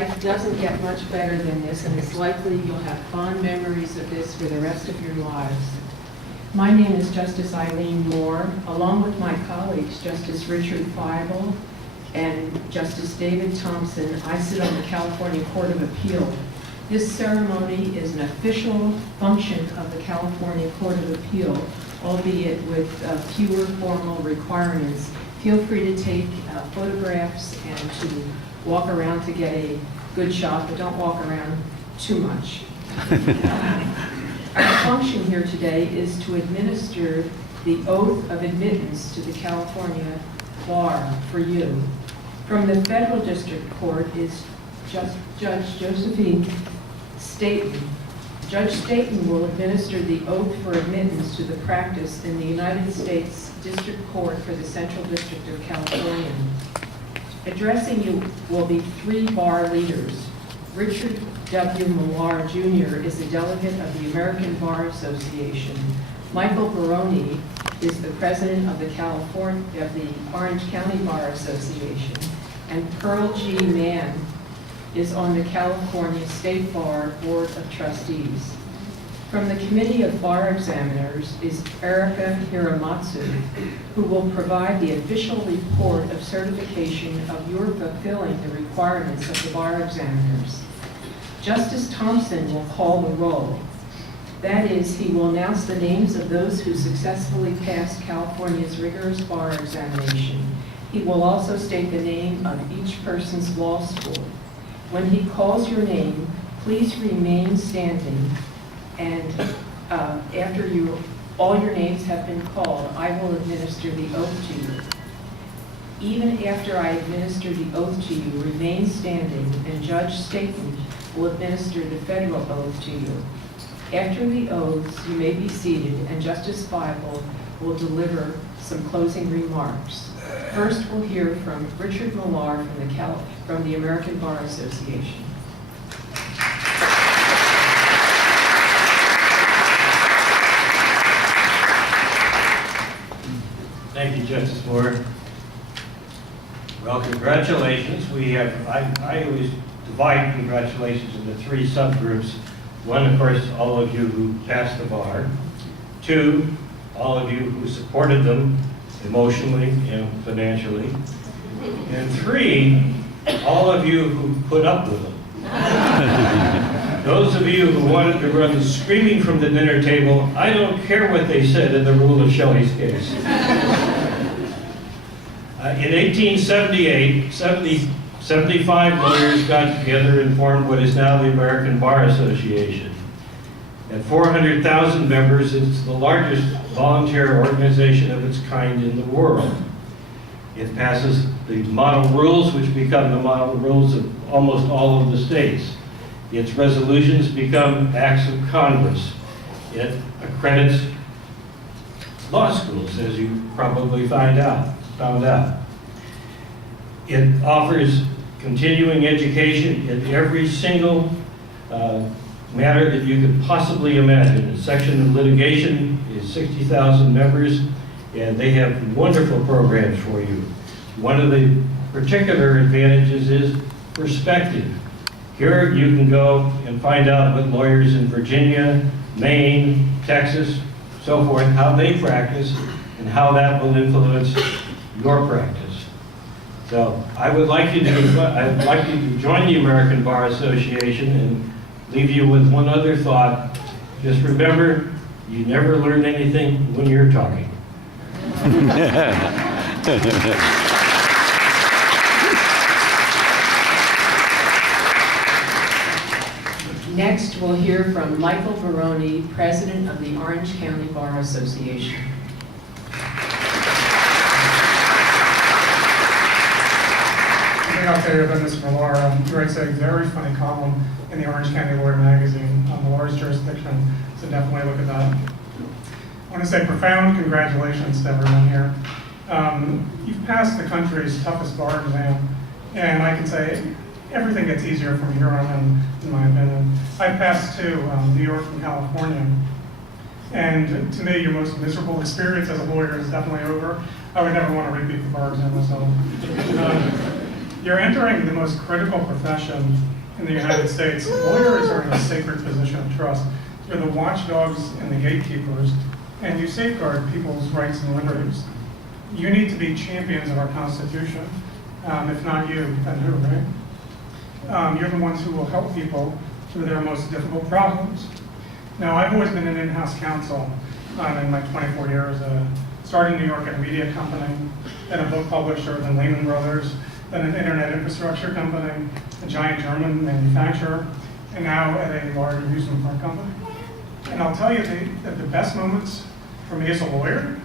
Life doesn't get much better than this, and it's likely you'll have fond memories of this for the rest of your lives. My name is Justice Eileen Moore. Along with my colleagues, Justice Richard Feibel and Justice David Thompson, I sit on the California Court of Appeal. This ceremony is an official function of the California Court of Appeal, albeit with fewer formal requirements. Feel free to take photographs and to walk around to get a good shot, but don't walk around too much. Our function here today is to administer the oath of admittance to the California Bar for you. From the Federal District Court is Judge Josephine Staten. Judge Staten will administer the oath for admittance to the practice in the United States District Court for the Central District of California. Addressing you will be three bar leaders. Richard W. Millar Jr. is a delegate of the American Bar Association. Michael Baroni is the president of the Orange County Bar Association. And Pearl G. Mann is on the California State Bar Board of Trustees. From the Committee of Bar Examiners is Erica Hiramatsu, who will provide the official report of certification of your fulfilling the requirements of the bar examiners. Justice Thompson will call the roll. That is, he will announce the names of those who successfully passed California's rigorous bar examination. He will also state the name of each person's law school. When he calls your name, please remain standing, and after all your names have been called, I will administer the oath to you. Even after I administer the oath to you, remain standing, and Judge Staten will administer the federal oath to you. After the oaths, you may be seated, and Justice Feibel will deliver some closing remarks. First, we'll hear from Richard Millar from the American Bar Association. Thank you, Justice Moore. Well, congratulations. I always divide congratulations into three subgroups. One, of course, all of you who passed the bar. Two, all of you who supported them emotionally and financially. And three, all of you who put up with them. Those of you who wanted to run screaming from the dinner table, I don't care what they said in the rule of Shelley's case. In 1878, 75 lawyers got together and formed what is now the American Bar Association. At 400,000 members, it's the largest volunteer organization of its kind in the world. It passes the model rules, which become the model rules of almost all of the states. Its resolutions become acts of Congress. It accredits law schools, as you probably found out. It offers continuing education in every single matter that you could possibly imagine. The section of litigation is 60,000 members, and they have wonderful programs for you. One of the particular advantages is perspective. Here you can go and find out what lawyers in Virginia, Maine, Texas, so forth, how they practice and how that will influence your practice. So I'd like you to join the American Bar Association and leave you with one other thought. Just remember, you never learn anything when you're talking. Next, we'll hear from Michael Baroni, president of the Orange County Bar Association. I'll tell you about Mr. Millar. He writes a very funny column in the Orange County Lawyer magazine on Millar's jurisdiction, so definitely look at that. I want to say profound congratulations to everyone here. You've passed the country's toughest bar exam, and I can say everything gets easier from here on in my opinion. I passed two, New York and California, and to me, your most miserable experience as a lawyer is definitely over. I would never want to repeat the bar exam myself. You're entering the most critical profession in the United States, lawyers are in a sacred position of trust. You're the watchdogs and the gatekeepers, and you safeguard people's rights and liberties. You need to be champions of our Constitution. If not you, then who, right? You're the ones who will help people through their most difficult problems. Now, I've always been an in-house counsel in my 24 years. Started in New York at a media company, then a book publisher, then Lehman Brothers, then an internet infrastructure company, a giant German manufacturer, and now at a large amusement park company. And I'll tell you that the best moments for me as a lawyer,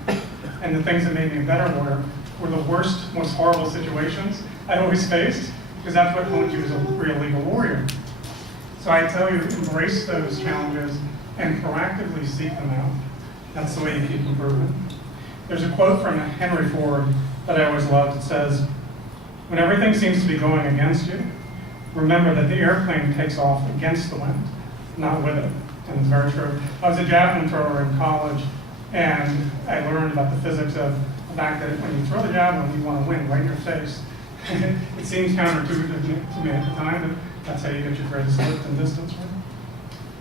and the things that made me a better lawyer, were the worst, most horrible situations I always faced, because that's what honed you as a real legal warrior. So I tell you, embrace those challenges and proactively seek them out. That's the way you keep improving. There's a quote from Henry Ford that I always loved. It says, "When everything seems to be going against you, remember that the airplane takes off against the wind, not with it." And it's very true. I was a javelin thrower in college, and I learned about the physics of the fact that when you throw the javelin, you want to win right in your face. It seems counterintuitive to me at the time, but that's how you get your greatest lift and distance. Right?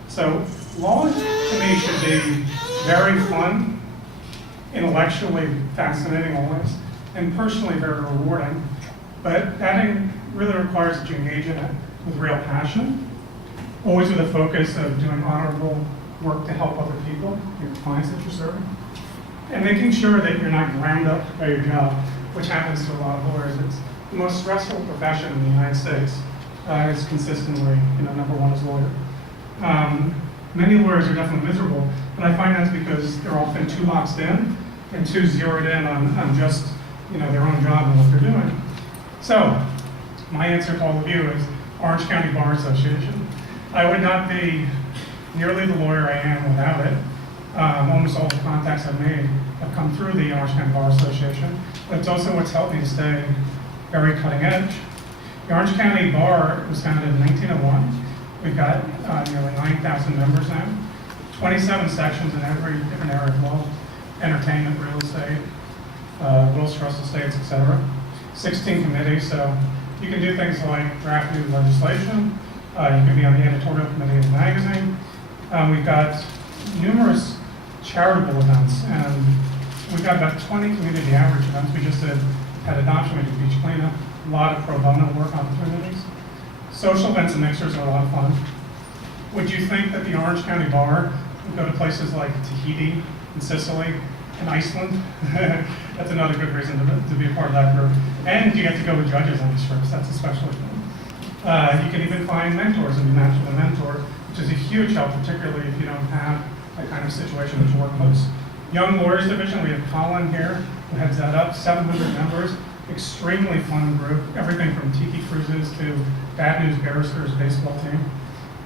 So law to me should be very fun, intellectually fascinating always, and personally very rewarding. But that really requires that you engage in it with real passion, always with a focus of doing honorable work to help other people, your clients that you're serving, and making sure that you're not ground up by your job, which happens to a lot of lawyers. It's the most stressful profession in the United States. It's consistently, number one as a lawyer. Many lawyers are definitely miserable, but I find that's because they're often too boxed in and too zeroed in on just their own job and what they're doing. So, my answer to all of you is Orange County Bar Association. I would not be nearly the lawyer I am without it. Almost all the contacts I've made have come through the Orange County Bar Association, but it's also what's helped me to stay very cutting edge. The Orange County Bar was founded in 1901. We've got nearly 9,000 members now, 27 sections in every different area of law, entertainment, real estate, wills, trust estates, etc. 16 committees, so you can do things like draft new legislation. You can be on the editorial committee of the magazine. We've got numerous charitable events, and we've got about 20 community outreach events. We just had adoption, we did beach cleanup, a lot of pro bono work opportunities. Social events and mixers are a lot of fun. Would you think that the Orange County Bar would go to places like Tahiti and Sicily and Iceland? That's another good reason to be a part of that group. And you get to go with judges on these trips. That's especially fun. You can even find mentors and be matched with a mentor, which is a huge help, particularly if you don't have that kind of situation at your workplace. Young Lawyers Division, we have Colin here, who heads that up, 700 members, extremely fun group, everything from tiki cruises to Bad News Barristers baseball team.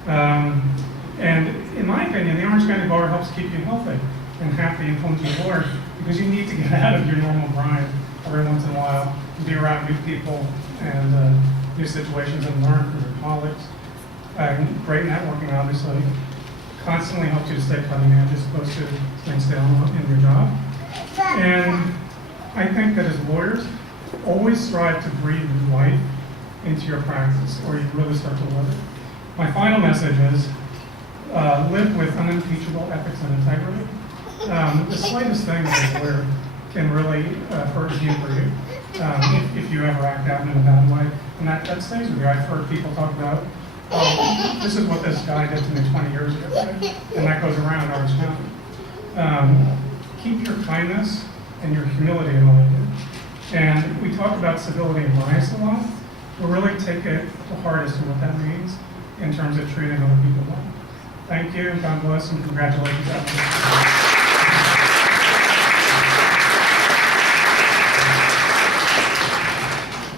And in my opinion, the Orange County Bar helps keep you healthy and happy and fun to work, because you need to get out of your normal grind every once in a while and be around new people and new situations and learn from your colleagues. Great networking, obviously, constantly helps you to stay cutting edge as opposed to staying still in your job. And I think that as lawyers, always strive to breathe life into your practice, or you really start to love it. My final message is live with unimpeachable ethics and integrity. The slightest thing as a lawyer can really hurt you for you if you ever act out in a bad way, and that stays with you. I've heard people talk about, oh, this is what this guy did to me 20 years ago, and that goes around Orange County. Keep your kindness and your humility in all you do. And we talk about civility and bias a lot, but really take it to heart as to what that means in terms of treating other people well. Thank you, God bless, and congratulations.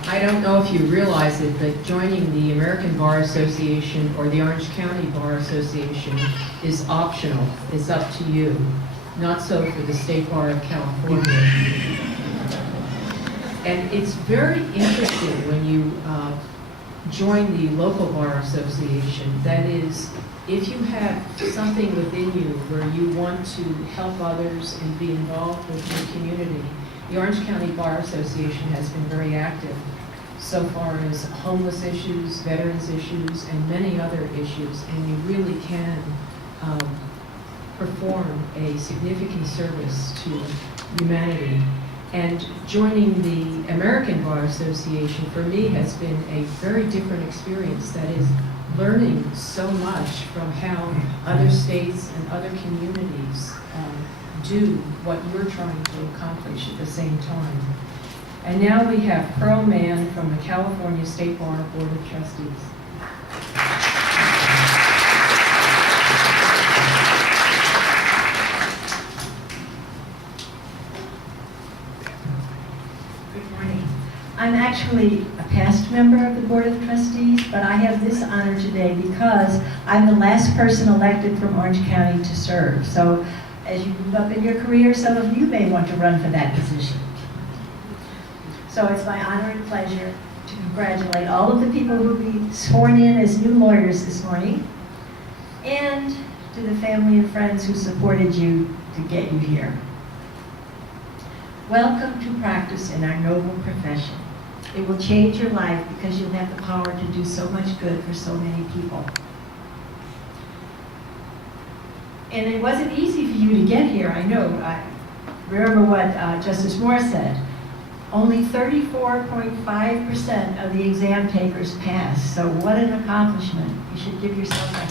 I don't know if you realize it, but joining the American Bar Association or the Orange County Bar Association is optional. It's up to you. Not so for the State Bar of California. And it's very interesting when you join the local bar association. That is, if you have something within you where you want to help others and be involved with your community, the Orange County Bar Association has been very active. so far as homeless issues, veterans issues, and many other issues, and you really can perform a significant service to humanity. And joining the American Bar Association for me has been a very different experience. That is, learning so much from how other states and other communities do what we're trying to accomplish at the same time. And now we have Pearl Mann from the California State Bar Board of Trustees. I'm actually a past member of the Board of Trustees, but I have this honor today because I'm the last person elected from Orange County to serve. So as you move up in your career, some of you may want to run for that position. So it's my honor and pleasure to congratulate all of the people who will be sworn in as new lawyers this morning, and to the family and friends who supported you to get you here. Welcome to practice in our noble profession. It will change your life because you'll have the power to do so much good for so many people. And it wasn't easy for you to get here, I know. I remember what Justice Moore said. Only 34.5% of the exam takers pass. So what an accomplishment. You should give yourself a hand.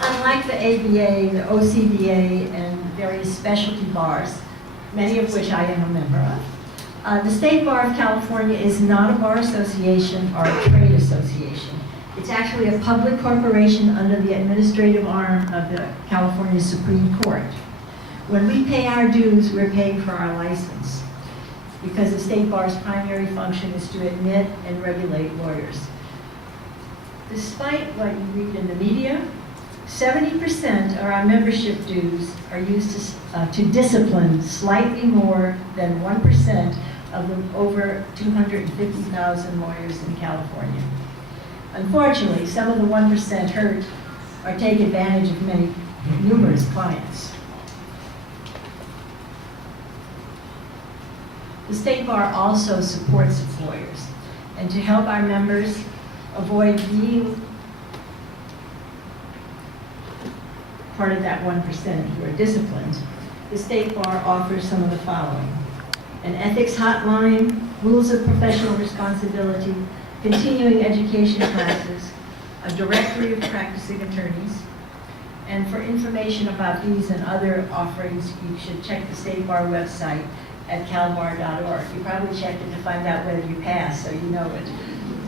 Unlike the ABA, the OCBA, and various specialty bars, many of which I am a member of, the State Bar of California is not a bar association or a trade association. It's actually a public corporation under the administrative arm of the California Supreme Court. When we pay our dues, we're paying for our license, because the State Bar's primary function is to admit and regulate lawyers. Despite what you read in the media, 70% of our membership dues are used to discipline slightly more than 1% of the over 250,000 lawyers in California. Unfortunately, some of the 1% hurt or take advantage of numerous clients. The State Bar also supports its lawyers, and to help our members avoid being part of that 1% who are disciplined, the State Bar offers some of the following: an ethics hotline, rules of professional responsibility, continuing education classes, a directory of practicing attorneys, and for information about these and other offerings, you should check the State Bar website at calbar.org. You probably checked it to find out whether you passed, so you know it.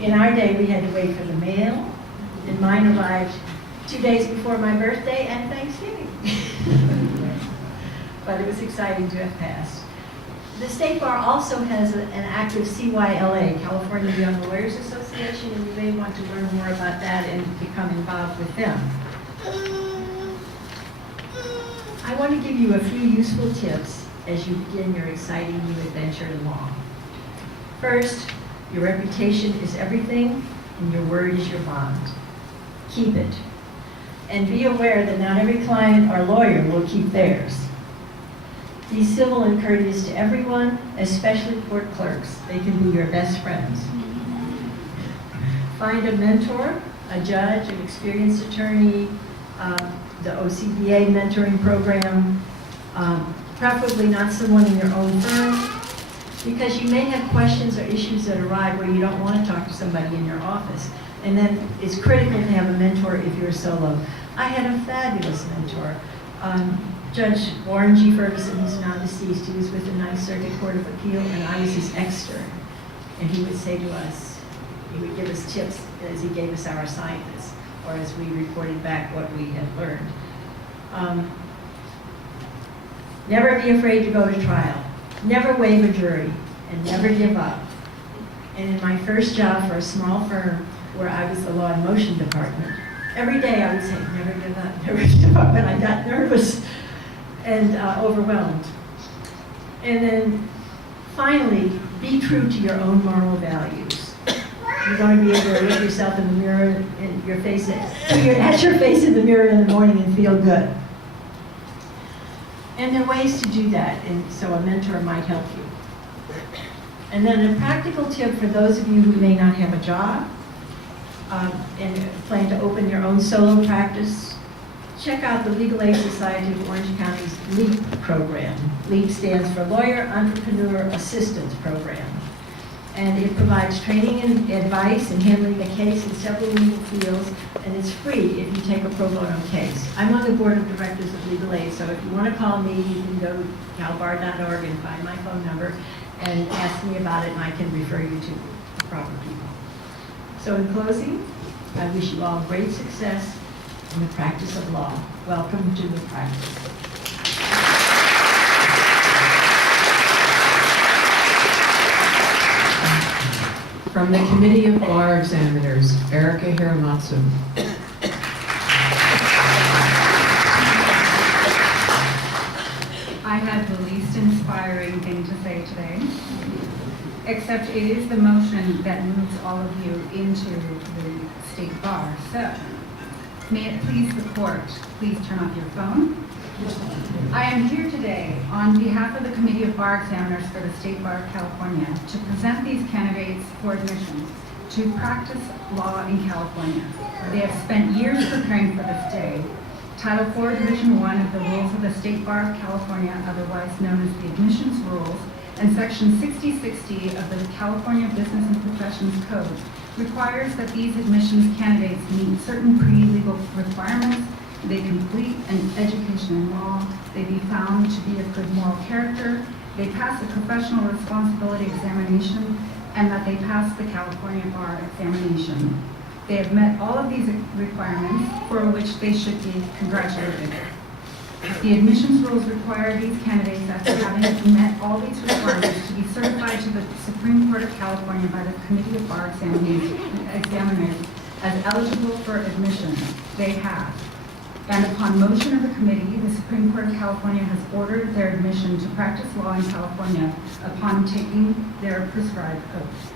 In our day, we had to wait for the mail, and mine arrived 2 days before my birthday and Thanksgiving. But it was exciting to have passed. The State Bar also has an active CYLA, California Young Lawyers Association, and you may want to learn more about that and become involved with them. I want to give you a few useful tips as you begin your exciting new adventure in law. First, your reputation is everything, and your word is your bond. Keep it. And be aware that not every client or lawyer will keep theirs. Be civil and courteous to everyone, especially court clerks. They can be your best friends. Find a mentor, a judge, an experienced attorney, the OCBA mentoring program, preferably not someone in your own firm, because you may have questions or issues that arrive where you don't want to talk to somebody in your office. And then it's critical to have a mentor if you're solo. I had a fabulous mentor. Judge Warren G. Ferguson, who's now deceased, he was with the Ninth Circuit Court of Appeal, and I was his extern. And he would say to us, he would give us tips as he gave us our assignments, or as we reported back what we had learned. Never be afraid to go to trial. Never waive a jury, and never give up. And in my first job for a small firm where I was the law and motion department, every day I would say, never give up, never give up, and I got nervous and overwhelmed. And then finally, be true to your own moral values. You're going to be able to look yourself in the mirror, at your face in the mirror in the morning and feel good. And there are ways to do that, and so a mentor might help you. And then a practical tip for those of you who may not have a job and plan to open your own solo practice, check out the Legal Aid Society of Orange County's LEAP program. LEAP stands for Lawyer Entrepreneur Assistance Program. And it provides training and advice in handling the case in several legal fields, and it's free if you take a pro bono case. I'm on the board of directors of Legal Aid, so if you want to call me, you can go to calbar.org and find my phone number and ask me about it, and I can refer you to the proper people. So in closing, I wish you all great success in the practice of law. Welcome to the practice. From the Committee of Bar Examiners, Erica Hiramatsu. I had the least inspiring thing to say today, except it is the motion that moves all of you into the state bar. So, may it please the court, please turn off your phone. I am here today on behalf of the Committee of Bar Examiners for the State Bar of California to present these candidates for admission to practice law in California. They have spent years preparing for this day. Title IV, Division 1 of the Rules of the State Bar of California, otherwise known as the Admissions Rules, and Section 6060 of the California Business and Professions Code requires that these admissions candidates meet certain pre-legal requirements. They complete an education in law, they be found to be of good moral character, they pass a professional responsibility examination, and that they pass the California Bar examination. They have met all of these requirements, for which they should be congratulated. The admissions rules require these candidates, after having met all these requirements, to be certified to the Supreme Court of California by the Committee of Bar Examiners as eligible for admission. They have. And upon motion of the committee, the Supreme Court of California has ordered their admission to practice law in California upon taking their prescribed oath.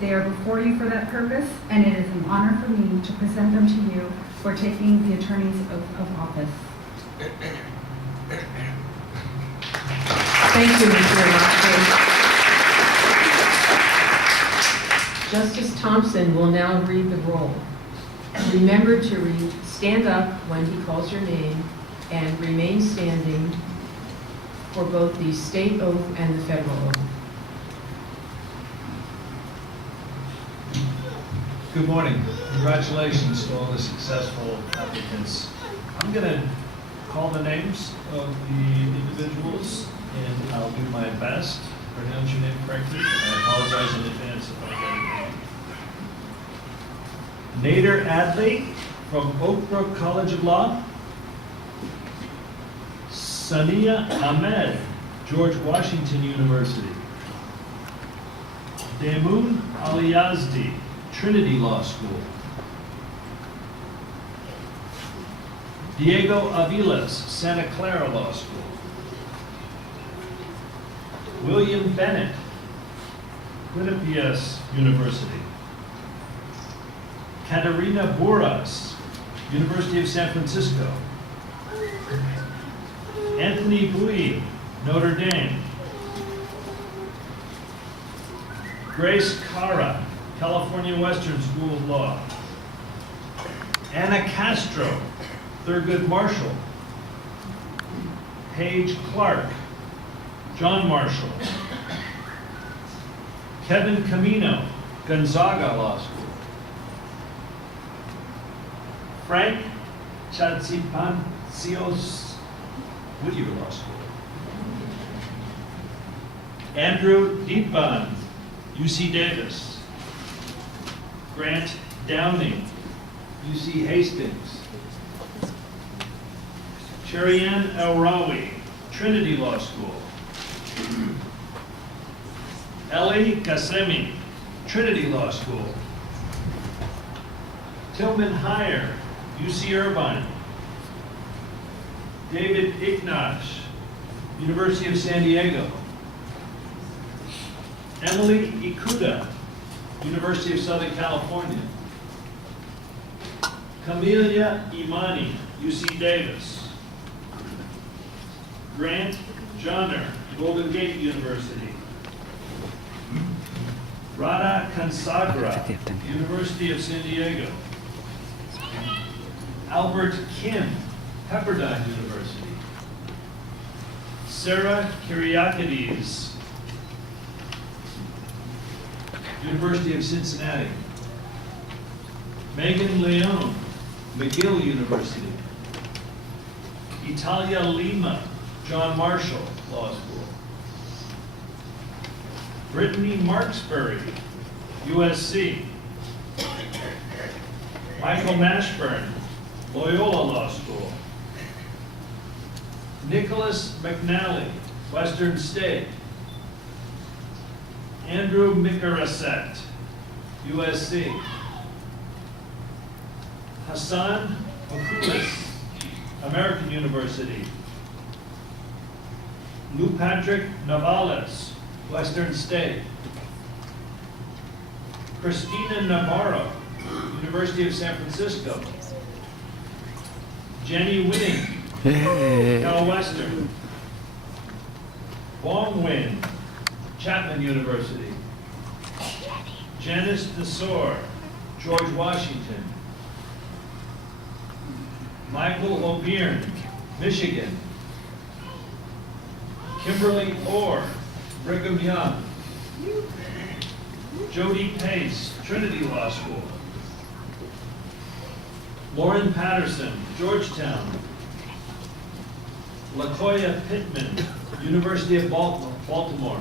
They are before you for that purpose, and it is an honor for me to present them to you for taking the attorney's oath of office. Thank you, Ms. Hiramatsu. Justice Thompson will now read the roll. Remember to stand up when he calls your name and remain standing for both the state oath and the federal oath. Good morning. Congratulations to all the successful applicants. I'm going to call the names of the individuals, and I'll do my best to pronounce your name correctly. I apologize in advance if I get it wrong. Nader Adley from Oak Brook College of Law. Sania Ahmed, George Washington University. Damoun Aliyazdi, Trinity Law School. Diego Aviles, Santa Clara Law School. William Bennett, Quinnipiac University. Katerina Boras, University of San Francisco. Anthony Bui, Notre Dame. Grace Cara, California Western School of Law. Anna Castro, Thurgood Marshall. Paige Clark, John Marshall. Kevin Camino, Gonzaga Law School. Frank Chatsipancios, Whittier Law School. Andrew Deepbond, UC Davis. Grant Downing, UC Hastings. Cherianne El-Rawi, Trinity Law School. Ellie Kasemi, Trinity Law School. Tillman Heyer, UC Irvine. David Ignach, University of San Diego. Emily Ikuda, University of Southern California. Camelia Imani, UC Davis. Grant Johnner, Golden Gate University. Radha Kansagra, University of San Diego. Albert Kim, Pepperdine University. Sarah Kyriakides, University of Cincinnati. Megan Leone, McGill University. Italia Lima, John Marshall Law School. Brittany Marksbury, USC. Michael Mashburn, Loyola Law School. Nicholas McNally, Western State. Andrew Mikaraset, USC. Hassan Okulis, American University. Lou Patrick Navales, Western State. Christina Navarro, University of San Francisco. Jennie Winning, Cal Western. Wong Win, Chapman University. Janice Desor, George Washington. Michael O'Byrne, Michigan. Kimberly Orr, Brigham Young. Jody Pace, Trinity Law School. Lauren Patterson, Georgetown. LaToya Pittman, University of Baltimore.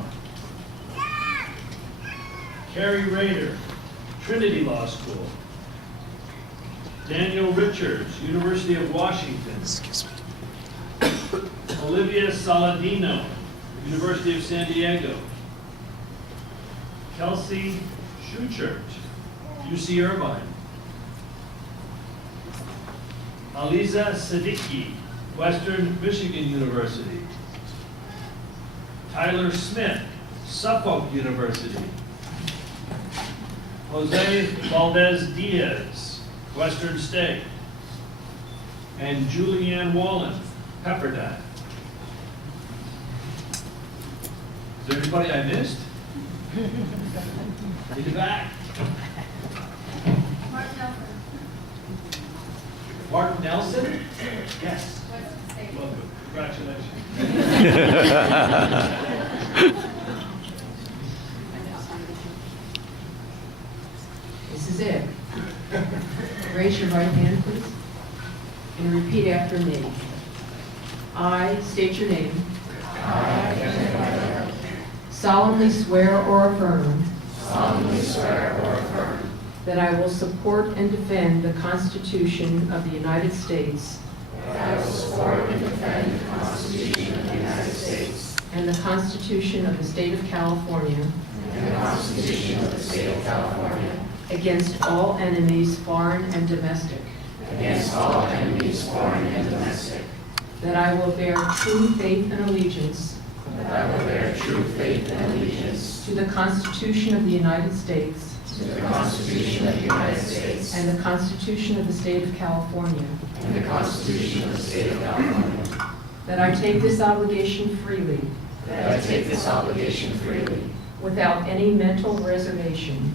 Carrie Rader, Trinity Law School. Daniel Richards, University of Washington. Olivia Saladino, University of San Diego. Kelsey Schuchert, UC Irvine. Aliza Siddiqui, Western Michigan University. Tyler Smith, Suffolk University. Jose Valdez Diaz, Western State. And Julianne Wallen, Pepperdine. Is there anybody I missed? In the back. Mark Nelson? Yes. Welcome. Congratulations. This is it. Raise your right hand, please, and repeat after me. I state your name. Solemnly swear or affirm. That I will support and defend the Constitution of the United States. And the Constitution of the State of California. Against all enemies, foreign and domestic. That I will bear true faith and allegiance. To the Constitution of the United States. And the Constitution of the State of California. That I take this obligation freely. Without any mental reservation.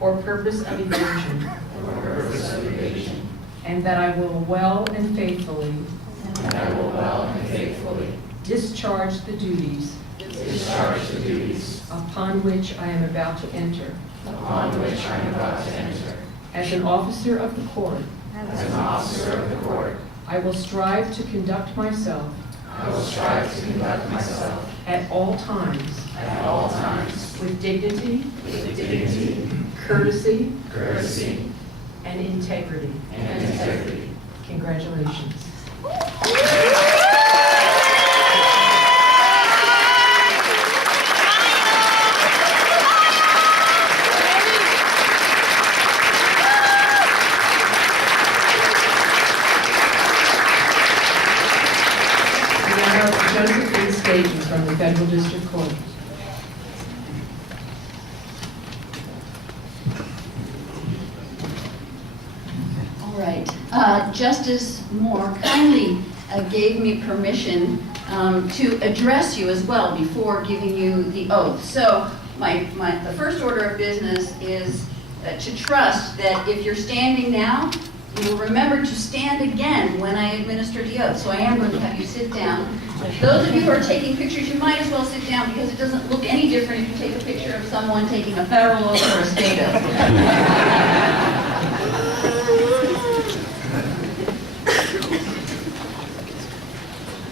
Or purpose of evasion. And that I will well and faithfully. Discharge the duties. Upon which I am about to enter. As an officer of the court. I will strive to conduct myself. At all times. With dignity. Courtesy. And integrity. Congratulations. Joseph Stages from the Federal District Court. All right. Justice Moore kindly gave me permission to address you as well before giving you the oath. So the first order of business is to trust that if you're standing now, you will remember to stand again when I administer the oath. So I am going to have you sit down. Those of you who are taking pictures, you might as well sit down because it doesn't look any different if you take a picture of someone taking a federal oath or a state oath.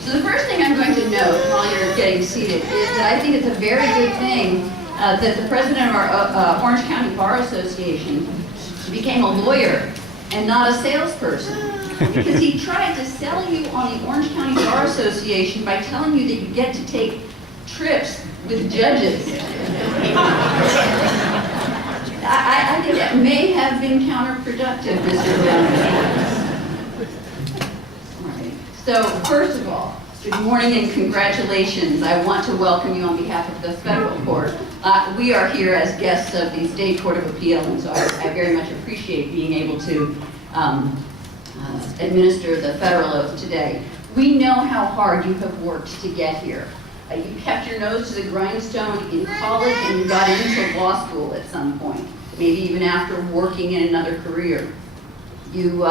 So the first thing I'm going to note while you're getting seated is that I think it's a very good thing that the president of our Orange County Bar Association became a lawyer and not a salesperson. Because he tried to sell you on the Orange County Bar Association by telling you that you get to take trips with judges. I think that may have been counterproductive, Mr. Jones. All right. So, first of all, good morning and congratulations. I want to welcome you on behalf of the federal court. We are here as guests of the State Court of Appeal, and so I very much appreciate being able to administer the federal oath today. We know how hard you have worked to get here. You kept your nose to the grindstone in college and you got into law school at some point, maybe even after working in another career. You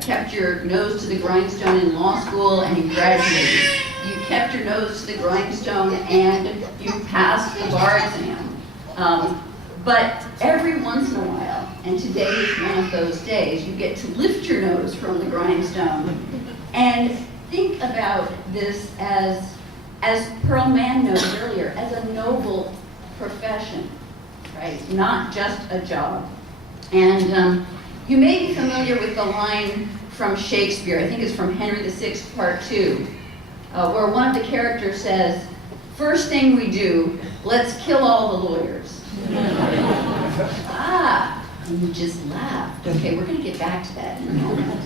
kept your nose to the grindstone in law school and you graduated. You kept your nose to the grindstone and you passed the bar exam. But every once in a while, and today is one of those days, you get to lift your nose from the grindstone and think about this as Pearl Mann noted earlier, as a noble profession, right? Not just a job. And you may be familiar with the line from Shakespeare, I think it's from Henry VI, Part 2, where one of the characters says, "First thing we do, let's kill all the lawyers." And you just laughed. Okay, we're going to get back to that in a moment.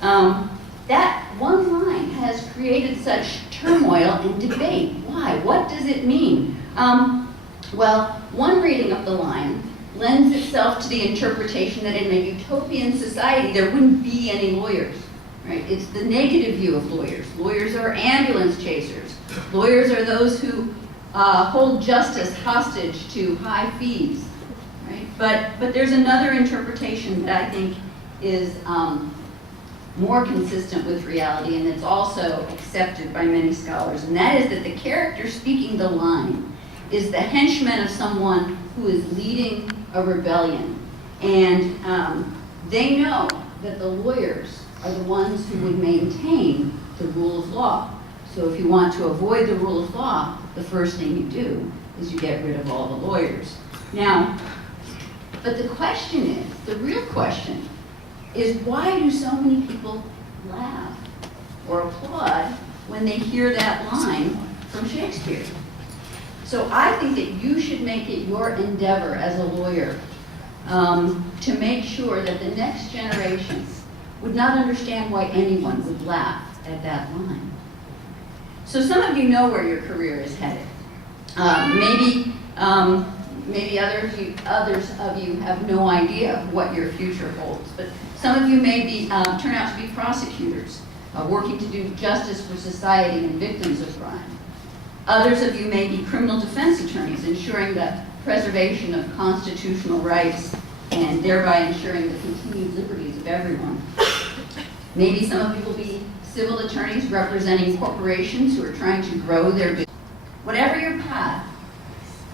Okay. That one line has created such turmoil and debate. Why? What does it mean? Well, one reading of the line lends itself to the interpretation that in a utopian society there wouldn't be any lawyers. Right? It's the negative view of lawyers. Lawyers are ambulance chasers. Lawyers are those who hold justice hostage to high fees. Right? But there's another interpretation that I think is more consistent with reality, and it's also accepted by many scholars, and that is that the character speaking the line is the henchman of someone who is leading a rebellion. And they know that the lawyers are the ones who would maintain the rule of law. So if you want to avoid the rule of law, the first thing you do is you get rid of all the lawyers. Now, but the question is, the real question is, why do so many people laugh or applaud when they hear that line from Shakespeare? So I think that you should make it your endeavor as a lawyer to make sure that the next generation would not understand why anyone would laugh at that line. So some of you know where your career is headed. Maybe others of you have no idea what your future holds. But some of you may turn out to be prosecutors, working to do justice for society and victims of crime. Others of you may be criminal defense attorneys, ensuring the preservation of constitutional rights and thereby ensuring the continued liberties of everyone. Maybe some of you will be civil attorneys representing corporations who are trying to grow their business. Whatever your path,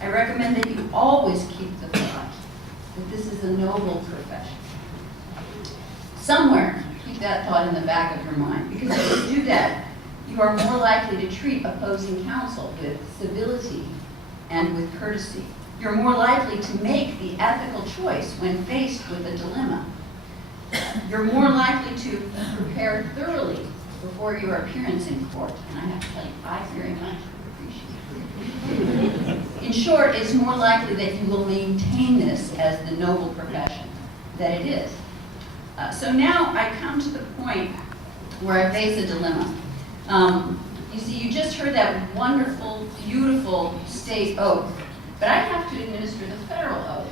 I recommend that you always keep the thought that this is a noble profession. Somewhere, keep that thought in the back of your mind, because if you do that, you are more likely to treat opposing counsel with civility and with courtesy. You're more likely to make the ethical choice when faced with a dilemma. You're more likely to prepare thoroughly before your appearance in court. And I have to tell you, I very much appreciate it. In short, it's more likely that you will maintain this as the noble profession that it is. So now I come to the point where I face a dilemma. You see, you just heard that wonderful, beautiful state oath, but I have to administer the federal oath.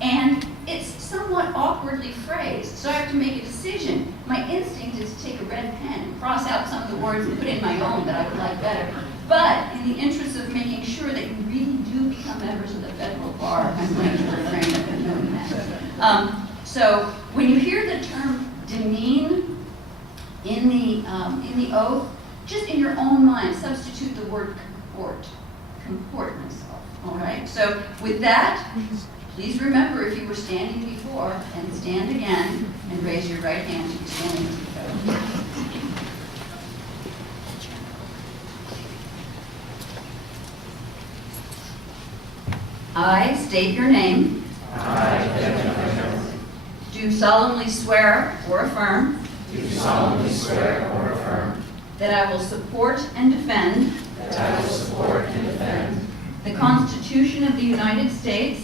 And it's somewhat awkwardly phrased, so I have to make a decision. My instinct is to take a red pen cross out some of the words and put in my own that I would like better. But in the interest of making sure that you really do become members of the federal bar, I'm going to refrain from doing that. So when you hear the term demean in the oath, just in your own mind, substitute the word comport myself, all right? So with that, please remember if you were standing before, and stand again, and raise your right hand to be standing with the federal bar. I state your name. Do solemnly swear or affirm. That I will support and defend. The Constitution of the United States.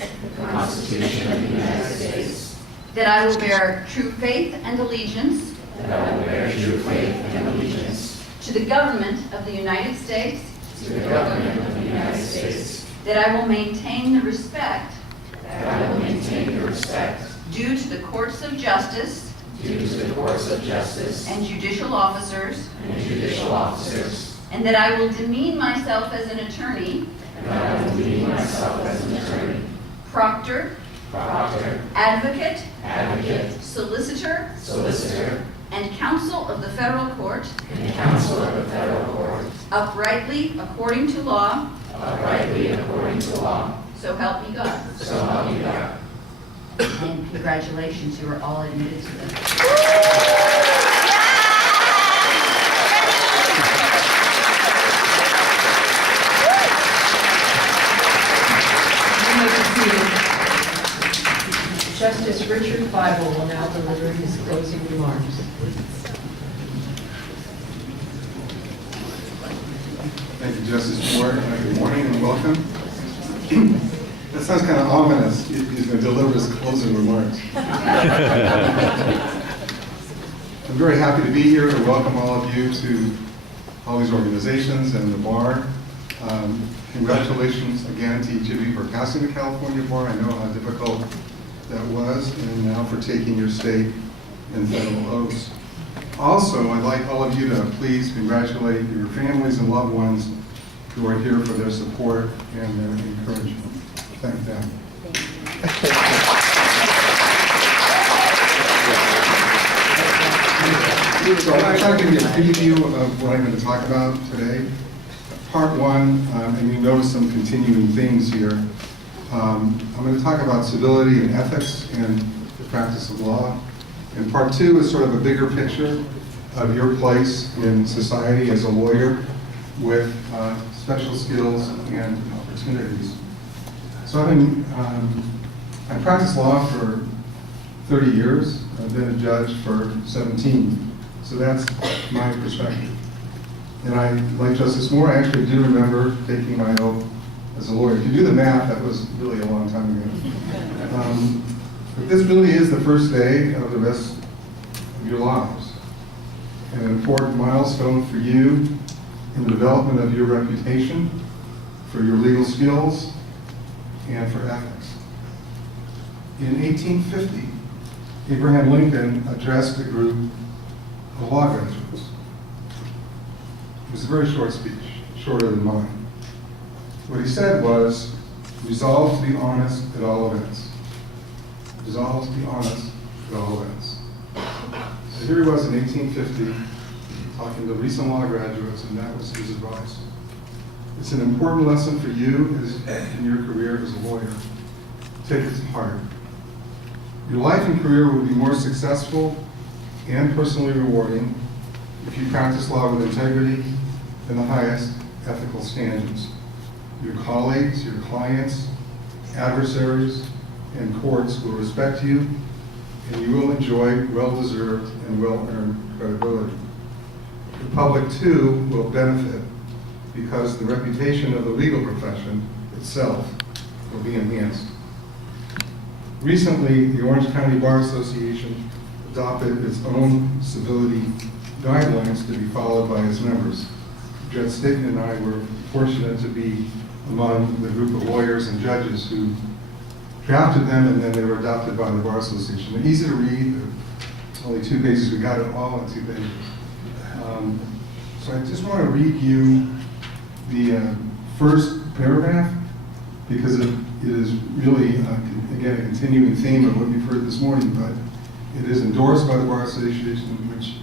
That I will bear true faith and allegiance. To the government of the United States. That I will maintain the respect. Due to the courts of justice. And judicial officers. And that I will demean myself as an attorney. Proctor. Advocate. Solicitor. And counsel of the federal court. Uprightly according to law. So help me God. And congratulations, you are all admitted to the... Justice Richard Feibel will now deliver his closing remarks. Thank you, Justice Moore. Good morning and welcome. That sounds kind of ominous. He's going to deliver his closing remarks. I'm very happy to be here to welcome all of you to all these organizations and the bar. Congratulations again to each of you for passing the California bar. I know how difficult that was, and now for taking your state and federal oaths. Also, I'd like all of you to please congratulate your families and loved ones who are here for their support and their encouragement. Thank them. So I'm trying to give you a preview of what I'm going to talk about today. Part one, and you notice some continuing themes here. I'm going to talk about civility and ethics and the practice of law. And part two is sort of a bigger picture of your place in society as a lawyer with special skills and opportunities. So I've practiced law for 30 years. I've been a judge for 17. So that's my perspective. And I, like Justice Moore, I actually do remember taking my oath as a lawyer. If you do the math, that was really a long time ago. But this really is the first day of the rest of your lives. An important milestone for you in the development of your reputation, for your legal skills, and for ethics. In 1850, Abraham Lincoln addressed a group of law graduates. It was a very short speech, shorter than mine. What he said was, resolve to be honest at all events. Resolve to be honest at all events. So here he was in 1850, talking to recent law graduates, and that was his advice. It's an important lesson for you in your career as a lawyer. Take it to heart. Your life and career will be more successful and personally rewarding if you practice law with integrity and the highest ethical standards. Your colleagues, your clients, adversaries, and courts will respect you, and you will enjoy well-deserved and well-earned credibility. The public, too, will benefit because the reputation of the legal profession itself will be enhanced. Recently, the Orange County Bar Association adopted its own civility guidelines to be followed by its members. Judge Staten and I were fortunate to be among the group of lawyers and judges who drafted them, and then they were adopted by the Bar Association. They're easy to read, only 2 pages. We got it all in 2 pages. So I just want to read you the first paragraph, because it is really, again, a continuing theme of what you've heard this morning, but it is endorsed by the Bar Association, which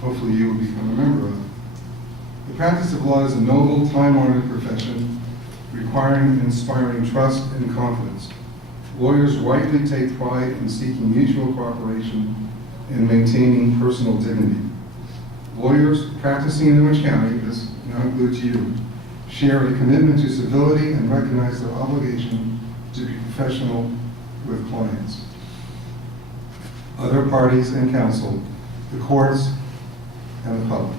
hopefully you will become a member of. The practice of law is a noble, time-honored profession requiring and inspiring trust and confidence. Lawyers rightly take pride in seeking mutual cooperation and maintaining personal dignity. Lawyers practicing in Orange County, this now includes you, share a commitment to civility and recognize their obligation to be professional with clients, other parties and counsel, the courts, and the public.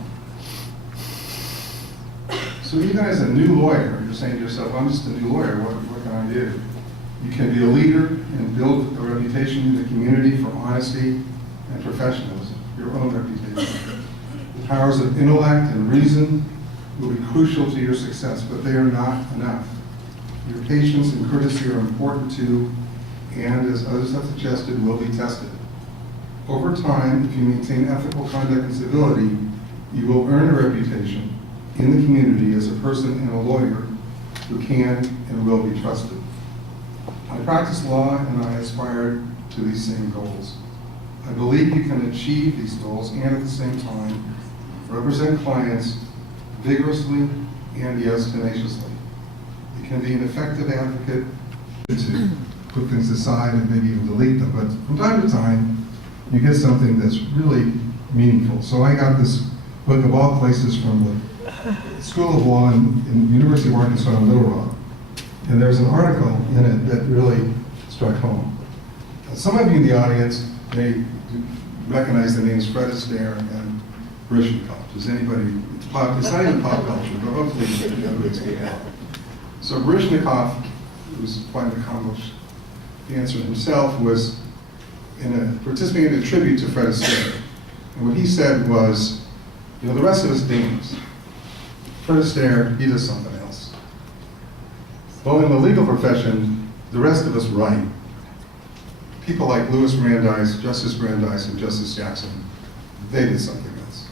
So even as a new lawyer, you're saying to yourself, I'm just a new lawyer, what can I do? You can be a leader and build a reputation in the community for honesty and professionalism, your own reputation. The powers of intellect and reason will be crucial to your success, but they are not enough. Your patience and courtesy are important too, and as others have suggested, will be tested. Over time, if you maintain ethical conduct and civility, you will earn a reputation in the community as a person and a lawyer who can and will be trusted. I practice law and I aspire to these same goals. I believe you can achieve these goals and at the same time represent clients vigorously and yes, tenaciously. You can be an effective advocate to put things aside and maybe even delete them, but from time to time, you get something that's really meaningful. So I got this book of all places from the School of Law in University of Arkansas in Little Rock. And there's an article in it that really struck home. Some of you in the audience may recognize the names Fred Astaire and Baryshnikov. Does anybody, it's not even pop culture, but hopefully you know who it's going to. So Baryshnikov, who's quite an accomplished dancer himself, was participating in a tribute to Fred Astaire. And what he said was, you know, the rest of us dance. Fred Astaire, he does something else. Well, in the legal profession, the rest of us write. People like Louis Brandeis, Justice Brandeis, and Justice Jackson, they did something else.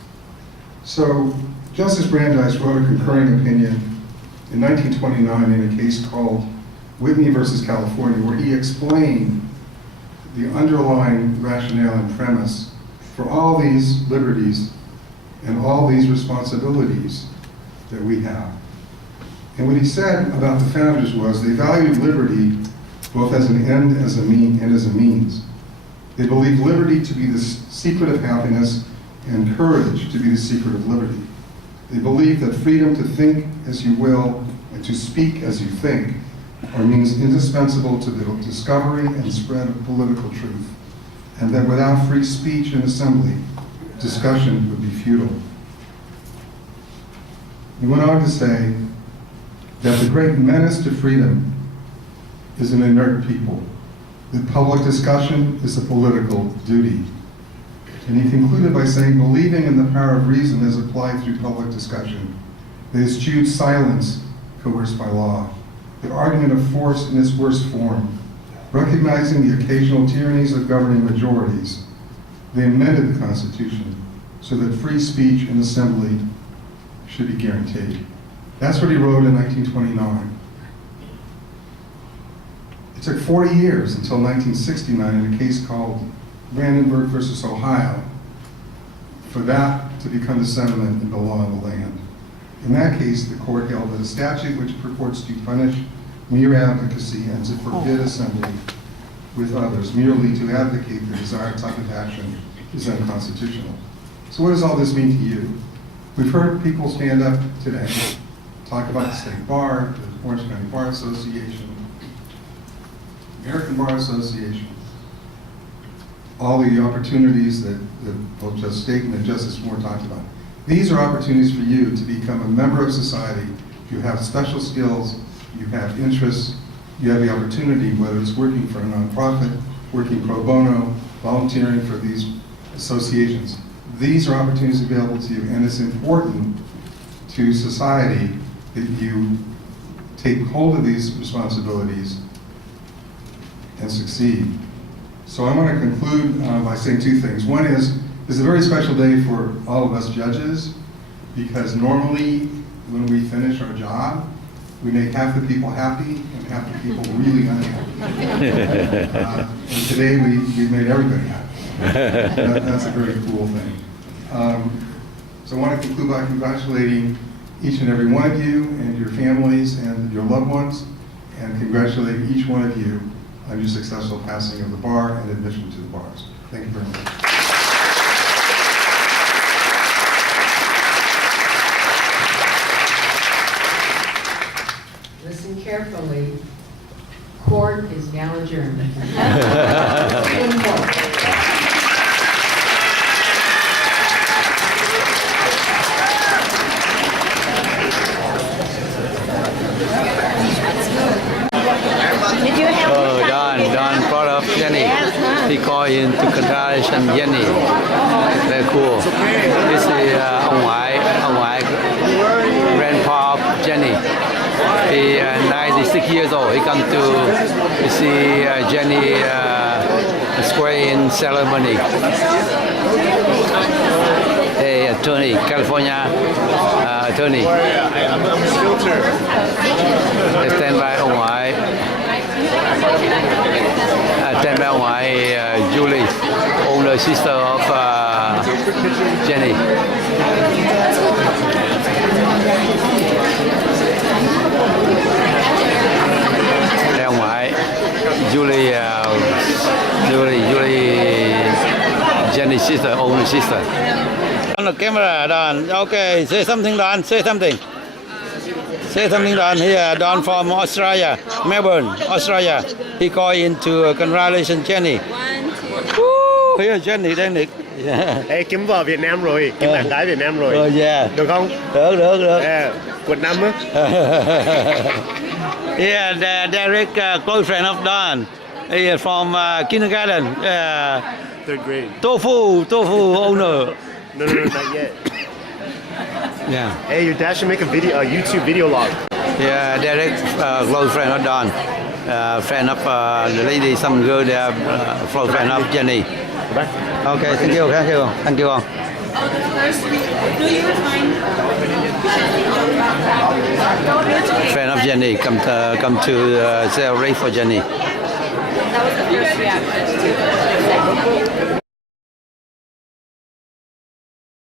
So Justice Brandeis wrote a concurring opinion in 1929 in a case called Whitney versus California, where he explained the underlying rationale and premise for all these liberties and all these responsibilities that we have. And what he said about the founders was they valued liberty both as an end, as a means. They believed liberty to be the secret of happiness and courage to be the secret of liberty. They believed that freedom to think as you will and to speak as you think are means indispensable to the discovery and spread of political truth, and that without free speech and assembly, discussion would be futile. He went on to say that the great menace to freedom is an inert people, that public discussion is a political duty. And he concluded by saying, believing in the power of reason as applied through public discussion, they eschewed silence coerced by law, the argument of force in its worst form, recognizing the occasional tyrannies of governing majorities. They amended the Constitution so that free speech and assembly should be guaranteed. That's what he wrote in 1929. It took 40 years until 1969 in a case called Brandenburg versus Ohio for that to become the sentiment in the law of the land. In that case, the court held that a statute which purports to punish mere advocacy and to forbid assembly with others merely to advocate the desired type of action is unconstitutional. So what does all this mean to you? We've heard people stand up today, talk about the state bar, the Orange County Bar Association, American Bar Association, all the opportunities that both Justice Staten and Justice Moore talked about. These are opportunities for you to become a member of society. You have special skills, you have interests, you have the opportunity, whether it's working for a nonprofit, working pro bono, volunteering for these associations. These are opportunities available to you, and it's important to society that you take hold of these responsibilities and succeed. So I want to conclude by saying two things. One is, This is a very special day for all of us judges, because normally when we finish our job, we make half the people happy and half the people really unhappy. And today we made everybody happy. That's a very cool thing. So I want to conclude by congratulating each and every one of you and your families and your loved ones, and congratulate each one of you on your successful passing of the bar and admission to the bars. Thank you very much. Listen carefully. Court is now adjourned. Don brought up Jennie. He called in to congratulate Jennie. Very cool. This is ông ngoại, grandpa of Jennie. He 96 years old. He come to see Jennie swearing ceremony. Hey, attorney, California attorney. I'm a filter. Stand by ông ngoại. Stand by ông ngoại Julie, older sister of Jennie. Đây ông ngoại Julie, Jennie's sister, older sister. On the camera, Don. Okay, say something, Don. Say something. Say something, Don. Here, Don from Australia, Melbourne, Australia. He called in to congratulations Jennie. Woo, here Jennie, Jennie. Yeah. Ê, kiếm vợ Việt Nam rồi, kiếm bạn gái Việt Nam rồi. Yeah. Được không? Được. Yeah, quận 5 á. Yeah, Derek, close friend of Don. He is from kindergarten. Third grade. Tofu owner. No, not yet. Yeah. Hey, your dad should make a YouTube video log. Yeah, Derek, close friend of Don. Friend of the lady, some girl there, close friend of Jennie. Bye. Okay, thank you. Friend of Jennie, come to celebrate for Jennie. That was the first reaction.